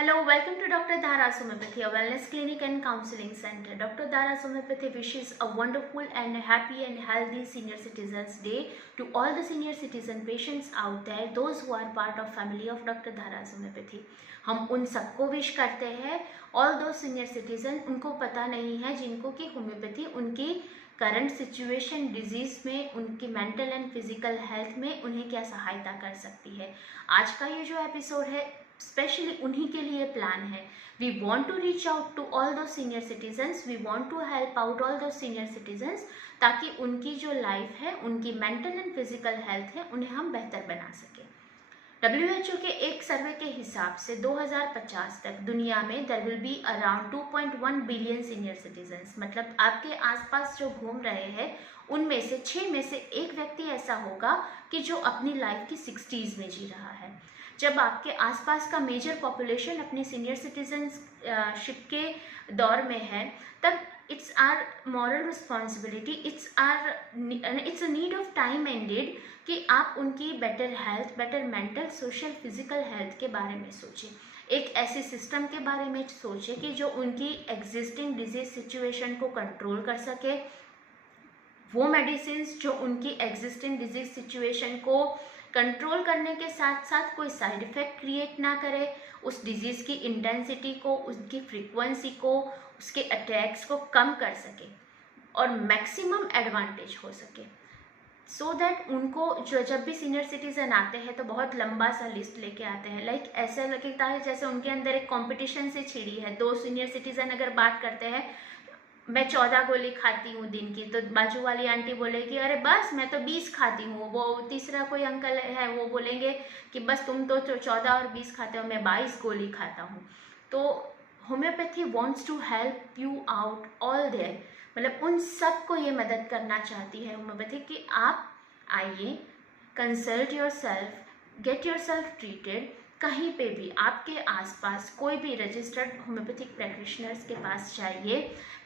Hello, welcome to Dr. Dhara's Homeopathy, a wellness clinic and counseling center. Dr. Dhara's Homeopathy wishes a wonderful and happy and healthy Senior Citizens Day to all the senior citizen patients out there, those who are part of family of Dr. Dhara's Homeopathy. हम उन सबको wish करते हैं, all those senior citizen उनको पता नहीं है जिनको कि होम्योपैथी उनकी करंट सिचुएशन डिजीज़ में, उनकी मेंटल एंड फिजिकल हेल्थ में उन्हें क्या सहायता कर सकती है। आज का ये जो एपिसोड है स्पेशली उन्हीं के लिए प्लान है। We want to reach out to all those senior citizens, we want to help out all those senior citizens, ताकि उनकी जो लाइफ है, उनकी मेंटल एंड फिजिकल हेल्थ है, उन्हें हम बेहतर बना सकें। WHO के एक सर्वे के हिसाब से 2050 तक दुनिया में there will be around 2.1 billion senior citizens, मतलब आपके आसपास जो घूम रहे हैं उनमें से 6 में से एक व्यक्ति ऐसा होगा कि जो अपनी लाइफ की 60s में जी रहा है। जब आपके आसपास का मेजर पॉपुलेशन अपनी सीनियर सिटीजनशिप के दौर में है, तब it's our moral responsibility, it's a need of time indeed कि आप उनकी better health, better mental, social, physical health के बारे में सोचें। एक ऐसे सिस्टम के बारे में सोचें कि जो उनकी एग्जिस्टिंग डिजीज सिचुएशन को कंट्रोल कर सके, वो मेडिसिन जो उनकी एग्जिस्टिंग डिजीज सिचुएशन को कंट्रोल करने के साथ साथ कोई साइड इफ़ेक्ट क्रिएट ना करे, उस डिजीज़ की इंटेंसिटी को, उसकी फ्रीक्वेंसी को, उसके अटैक्स को कम कर सके और मैक्सिमम एडवांटेज हो सके, सो दैट उनको जो जब भी सीनियर सिटीज़न आते हैं तो बहुत लंबा सा लिस्ट लेके आते हैं। लाइक ऐसा लगता है जैसे उनके अंदर एक कंपटीशन से छिड़ी है। दो सीनियर सिटीज़न अगर बात करते हैं, मैं 14 गोली खाती हूँ दिन की, तो बाजू वाली आंटी बोलेगी अरे बस मैं तो 20 खाती हूँ। वो तीसरा कोई अंकल है वो बोलेंगे कि बस तुम तो 14 और 20 खाते हो, मैं 22 गोली खाता हूँ। तो homeopathy wants to help you out all there, मतलब उन सब को ये मदद करना चाहती है होम्योपैथी कि आप आइए, consult your self, get your self treated. कहीं पे भी आपके आसपास कोई भी रजिस्टर्ड होम्योपैथिक प्रैक्टिशनर्स के पास जाइए,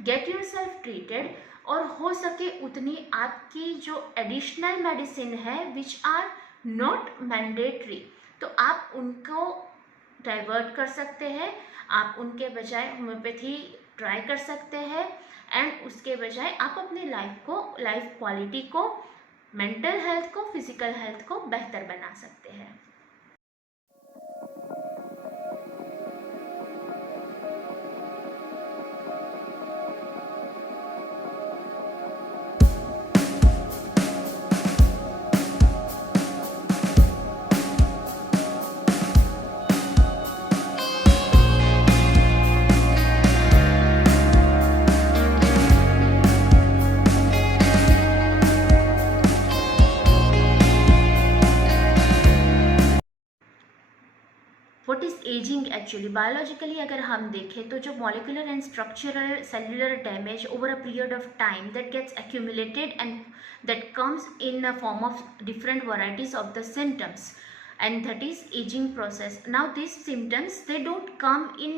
गेट योर सेल्फ ट्रीटेड, और हो सके उतनी आपकी जो एडिशनल मेडिसिन है विच आर नॉट मैंडेटरी, तो आप उनको डाइवर्ट कर सकते हैं, आप उनके बजाय होम्योपैथी ट्राई कर सकते हैं, एंड उसके बजाय आप अपनी लाइफ क्वालिटी को, मेंटल हेल्थ को, फिजिकल हेल्थ को बेहतर बना सकते हैं। What is ageing actually? Biologically अगर हम देखें तो जो molecular and structural cellular damage over a period of time that gets accumulated and that comes in a form of different varieties of the symptoms, and that is aging process. Now these symptoms, they don't come in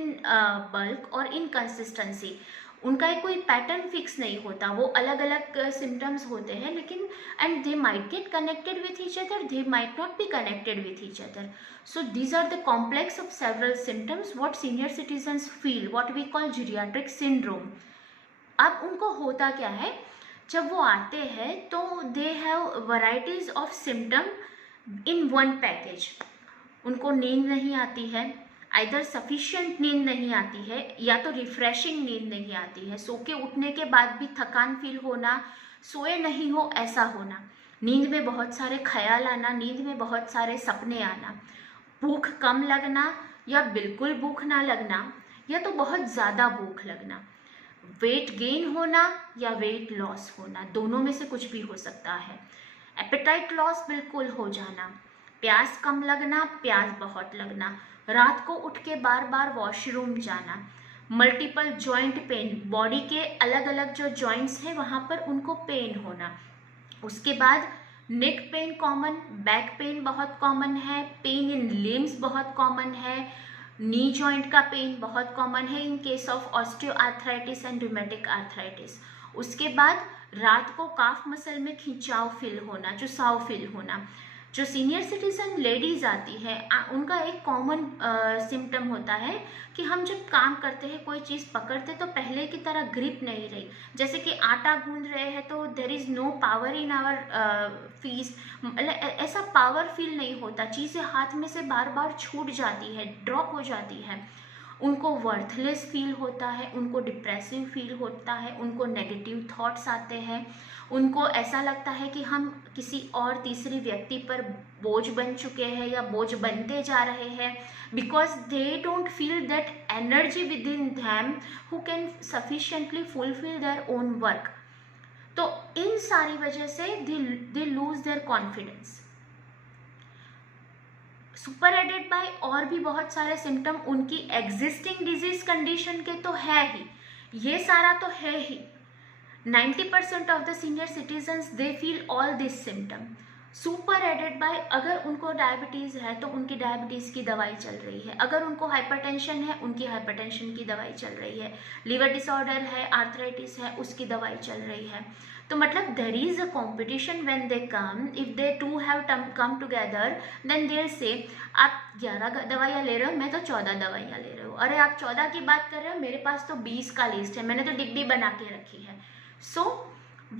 bulk or in consistency. उनका कोई pattern fix नहीं होता, वो अलग अलग symptoms होते हैं, लेकिन and they might get connected with each other, they might not be connected with each other. So these are the complex of several symptoms what senior citizens feel, what we call geriatric syndrome. अब उनको होता क्या है, जब वो आते हैं तो they have varieties of symptom in one package. उनको नींद नहीं आती है, आइदर सफिशिएंट नींद नहीं आती है या तो रिफ्रेशिंग नींद नहीं आती है, सो के उठने के बाद भी थकान फील होना, सोए नहीं हो ऐसा होना, नींद में बहुत सारे ख्याल आना, नींद में बहुत सारे सपने आना, भूख कम लगना या बिल्कुल भूख ना लगना या तो बहुत ज़्यादा भूख लगना, वेट गेन होना या वेट लॉस होना, दोनों में से कुछ भी हो सकता है, एपेटाइट लॉस बिल्कुल हो जाना, प्यास कम लगना, प्यास बहुत लगना, रात को उठ के बार बार वॉशरूम जाना, मल्टीपल जॉइंट पेन, बॉडी के अलग अलग जो जॉइंट्स हैं वहाँ पर उनको पेन होना, उसके बाद neck pain common, back pain बहुत कॉमन है, पेन इन लिम्स बहुत कॉमन है, नी जॉइंट का पेन बहुत कॉमन है in case of osteoarthritis and rheumatic arthritis. उसके बाद रात को काफ मसल में खिंचाव फील होना, चुसाव फील होना, जो सीनियर सिटीजन लेडीज आती है उनका एक कॉमन सिम्टम होता है कि हम जब काम करते हैं, कोई चीज़ पकड़ते तो पहले की तरह ग्रिप नहीं रही। जैसे कि आटा गूंद रहे हैं तो there is no power in our fees, ऐसा पावर फील नहीं होता, चीज़ें हाथ में से बार बार छूट जाती है, ड्रॉप हो जाती है। उनको वर्थलेस फील होता है, उनको डिप्रेसिव फील होता है, उनको नेगेटिव थॉट्स आते हैं, उनको ऐसा लगता है कि हम किसी और तीसरी व्यक्ति पर बोझ बन चुके हैं या बोझ बनते जा रहे हैं, because they don't feel that energy within them who can sufficiently fulfil their own work. तो इन सारी वजह से they lose their confidence. Super added by और भी बहुत सारे सिम्टम उनकी एग्जिस्टिंग डिजीज कंडीशन के तो है ही, ये सारा तो है ही। 90% of the senior citizens they feel all this symptom. Super added by अगर उनको डायबिटीज़ है तो उनकी डायबिटीज़ की दवाई चल रही है, अगर उनको हाइपरटेंशन है उनकी हाइपरटेंशन की दवाई चल रही है, लिवर डिसऑर्डर है, आर्थराइटिस है, उसकी दवाई चल रही है। तो मतलब there is a competition when they come, if they to have come together then they say आप 11 दवाइयाँ ले रहे हो, मैं तो 14 दवाइयाँ ले रही हूँ, अरे आप 14 की बात कर रहे हो, मेरे पास तो 20 का लिस्ट है, मैंने तो डिब्बी बना के रखी है। So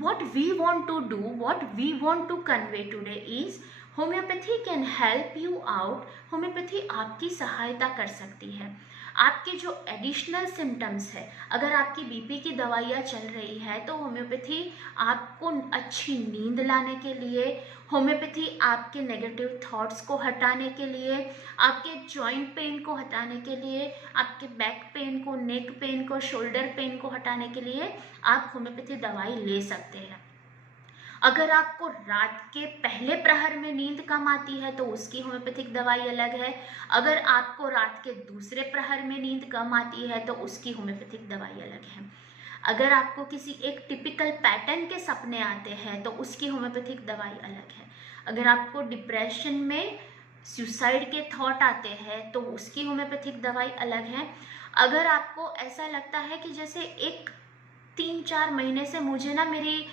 what we want to do, what we want to convey today is homeopathy can help you out। Homeopathy आपकी सहायता कर सकती है। आपके जो एडिशनल सिम्टम्स है, अगर आपकी बीपी की दवाइयाँ चल रही है तो होम्योपैथी आपको अच्छी नींद लाने के लिए, होम्योपैथी आपके नेगेटिव थॉट्स को हटाने के लिए, आपके जॉइंट पेन को हटाने के लिए, आपके बैक पेन को, नेक पेन को, शोल्डर पेन को हटाने के लिए आप होम्योपैथी दवाई ले सकते हैं। अगर आपको रात के पहले प्रहर में नींद कम आती है तो उसकी होम्योपैथिक दवाई अलग है, अगर आपको रात के दूसरे प्रहर में नींद कम आती है तो उसकी होम्योपैथिक दवाई अलग है, अगर आपको किसी एक टिपिकल पैटर्न के सपने आते हैं तो उसकी होम्योपैथिक दवाई अलग है, अगर आपको डिप्रेशन में सुसाइड के थॉट आते हैं तो उसकी होम्योपैथिक दवाई अलग है, अगर आपको ऐसा लगता है कि जैसे एक 3-4 महीने से मुझे ना मेरी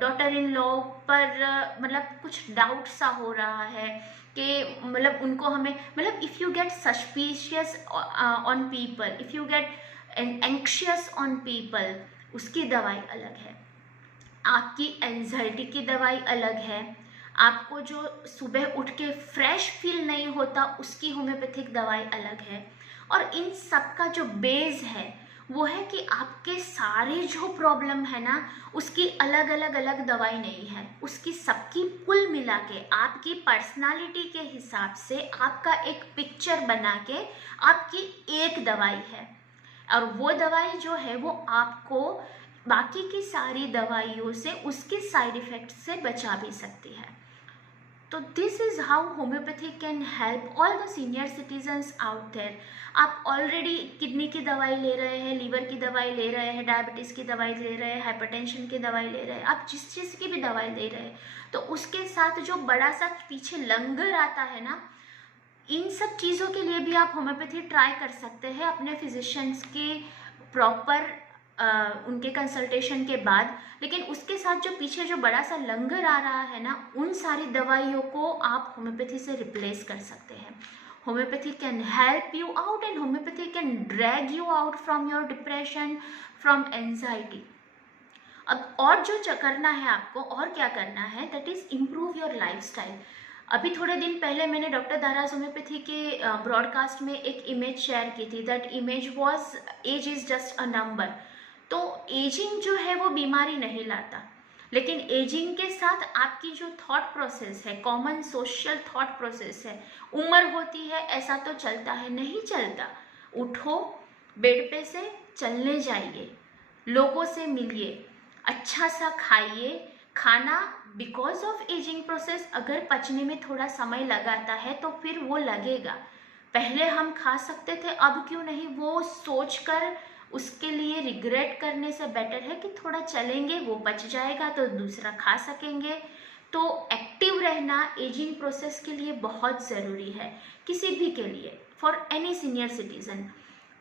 डॉटर इन लॉ पर मतलब कुछ डाउट सा हो रहा है कि मतलब उनको हमें मतलब if you get suspicious on people, if you get anxious on people, उसकी दवाई अलग है, आपकी एंजाइटी की दवाई अलग है, आपको जो सुबह उठ के फ्रेश फील नहीं होता उसकी होम्योपैथिक दवाई अलग है। और इन सब का जो बेस है वो है कि आपके सारे जो प्रॉब्लम है ना उसकी अलग अलग दवाई नहीं है, उसकी सबकी कुल मिला के आपकी पर्सनालिटी के हिसाब से आपका एक पिक्चर बना के आपकी एक दवाई है, और वो दवाई जो है वो आपको बाकी की सारी दवाइयों से, उसके साइड इफ़ेक्ट से बचा भी सकती है। तो this is how homeopathy can help all the senior citizens out there. आप ऑलरेडी किडनी की दवाई ले रहे हैं, लीवर की दवाई ले रहे हैं, डायबिटीज़ की दवाई ले रहे हैं, हाइपरटेंशन की दवाई ले रहे हैं, आप जिस चीज़ की भी दवाई ले रहे हैं तो उसके साथ जो बड़ा सा पीछे लंगर आता है ना, इन सब चीज़ों के लिए भी आप होम्योपैथी ट्राई कर सकते हैं अपने फिजिशियंस के प्रॉपर उनके कंसल्टेशन के बाद। लेकिन उसके साथ जो पीछे जो बड़ा सा लंगर आ रहा है ना, उन सारी दवाइयों को आप होम्योपैथी से रिप्लेस कर सकते हैं। Homeopathy can help you out and homeopathy can drag you out from your depression, from anxiety. अब और जो करना है आपको, और क्या करना है, that is improve your lifestyle. अभी थोड़े दिन पहले मैंने डॉक्टर दारास होम्योपैथी के ब्रॉडकास्ट में एक इमेज शेयर की थी। That image was age is just a number. तो एजिंग जो है वो बीमारी नहीं लाता, लेकिन एजिंग के साथ आपकी जो थॉट प्रोसेस है, कॉमन सोशल थॉट प्रोसेस है, उम्र होती है ऐसा तो चलता है, नहीं चलता। उठो, बेड पे से चलने जाइए, लोगों से मिलिए, अच्छा सा खाइए। खाना बिकॉज ऑफ एजिंग प्रोसेस अगर पचने में थोड़ा समय लगाता है तो फिर वो लगेगा। पहले हम खा सकते थे, अब क्यों नहीं, वो सोचकर उसके लिए रिग्रेट करने से बेटर है कि थोड़ा चलेंगे, वो पच जाएगा तो दूसरा खा सकेंगे। तो एक्टिव रहना एजिंग प्रोसेस के लिए बहुत ज़रूरी है, किसी भी के लिए, फॉर एनी सीनियर सिटीज़न।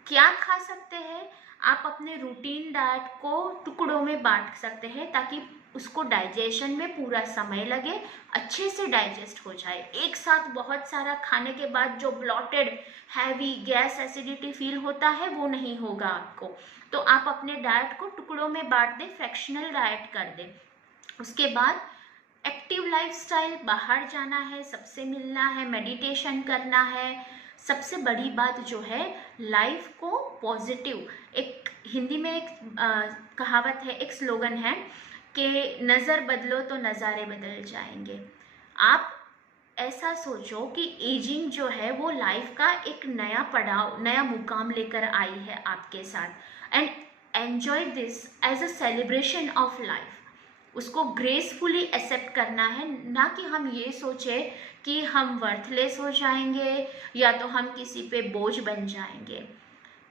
क्या खा सकते हैं, आप अपने रूटीन डाइट को टुकड़ों में बांट सकते हैं ताकि उसको डाइजेशन में पूरा समय लगे, अच्छे से डाइजेस्ट हो जाए। एक साथ बहुत सारा खाने के बाद जो blotted, heavy, gas, acidity feel होता है वो नहीं होगा आपको। तो आप अपने डाइट को टुकड़ों में बांट दें, फ्रैक्शनल डाइट कर दें। उसके बाद एक्टिव लाइफस्टाइल, बाहर जाना है, सबसे मिलना है, मेडिटेशन करना है। सबसे बड़ी बात जो है, लाइफ को पॉजिटिव, एक हिंदी में एक कहावत है, एक स्लोगन है कि नज़र बदलो तो नज़ारे बदल जाएंगे। आप ऐसा सोचो कि एजिंग जो है वो लाइफ का एक नया पड़ाव, नया मुकाम लेकर आई है आपके साथ, and enjoy this age a celebration of life. उसको ग्रेसफुली एक्सेप्ट करना है, ना कि हम ये सोचें कि हम वर्थलेस हो जाएंगे या तो हम किसी पे बोझ बन जाएंगे।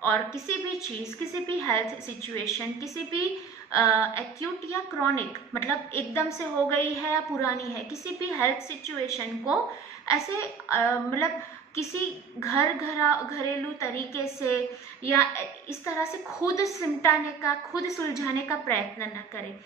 और किसी भी चीज़, किसी भी हेल्थ सिचुएशन, किसी भी एक्यूट या क्रॉनिक, मतलब एकदम से हो गई है या पुरानी है, किसी भी हेल्थ सिचुएशन को ऐसे मतलब किसी घरेलू तरीके से या इस तरह से खुद सिमटाने का, खुद सुलझाने का प्रयत्न न करें।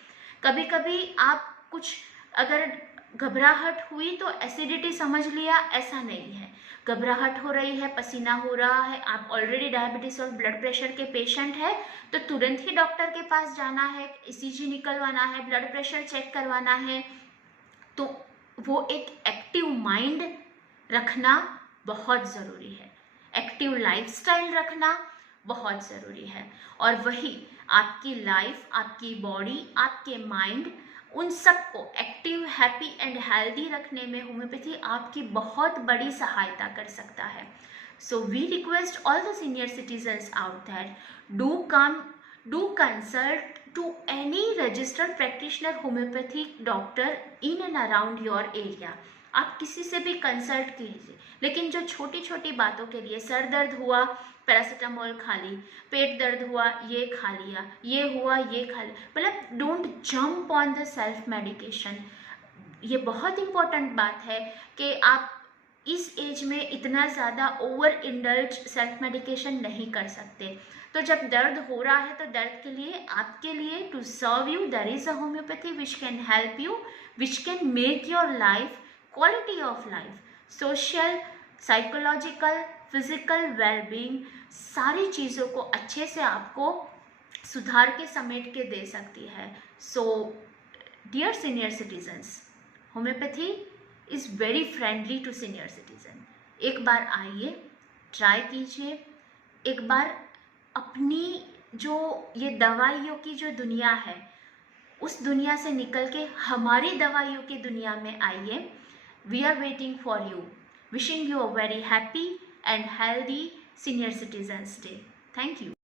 कभी कभी आप कुछ अगर घबराहट हुई तो एसिडिटी समझ लिया, ऐसा नहीं है। घबराहट हो रही है, पसीना हो रहा है, आप ऑलरेडी डायबिटीज और ब्लड प्रेशर के पेशेंट है, तो तुरंत ही डॉक्टर के पास जाना है, ईसीजी निकलवाना है, ब्लड प्रेशर चेक करवाना है। तो वो एक एक्टिव माइंड रखना बहुत ज़रूरी है, एक्टिव लाइफस्टाइल रखना बहुत ज़रूरी है। और वही आपकी लाइफ, आपकी बॉडी, आपके माइंड, उन सबको एक्टिव, हैप्पी एंड हेल्दी रखने में होम्योपैथी आपकी बहुत बड़ी सहायता कर सकता है। So we request all the senior citizens out that do consult to any registered practitioner homeopathic doctor in and around your area. आप किसी से भी कंसल्ट कीजिए, लेकिन जो छोटी छोटी बातों के लिए, सर दर्द हुआ पैरासीटामोल खा ली, पेट दर्द हुआ ये खा लिया, ये हुआ ये खा लिया, मतलब don't jump on the self medication. ये बहुत इम्पोर्टेंट बात है कि आप इस एज में इतना ज़्यादा ओवर इंडल्ज सेल्फ मेडिकेशन नहीं कर सकते। तो जब दर्द हो रहा है तो दर्द के लिए, आपके लिए, to serve you, there is a homoeopathy which can help you, which can make your life quality of life, social, psychological, physical wellbeing, सारी चीज़ों को अच्छे से आपको सुधार के समेट के दे सकती है। So dear senior citizens, homoeopathy is very friendly to senior citizen. एक बार आइए, ट्राई कीजिए, एक बार अपनी जो ये दवाइयों की जो दुनिया है, उस दुनिया से निकल के हमारी दवाइयों की दुनिया में आइए। We are waiting for you, wishing you a very happy and healthy Senior Citizens Day. Thank you.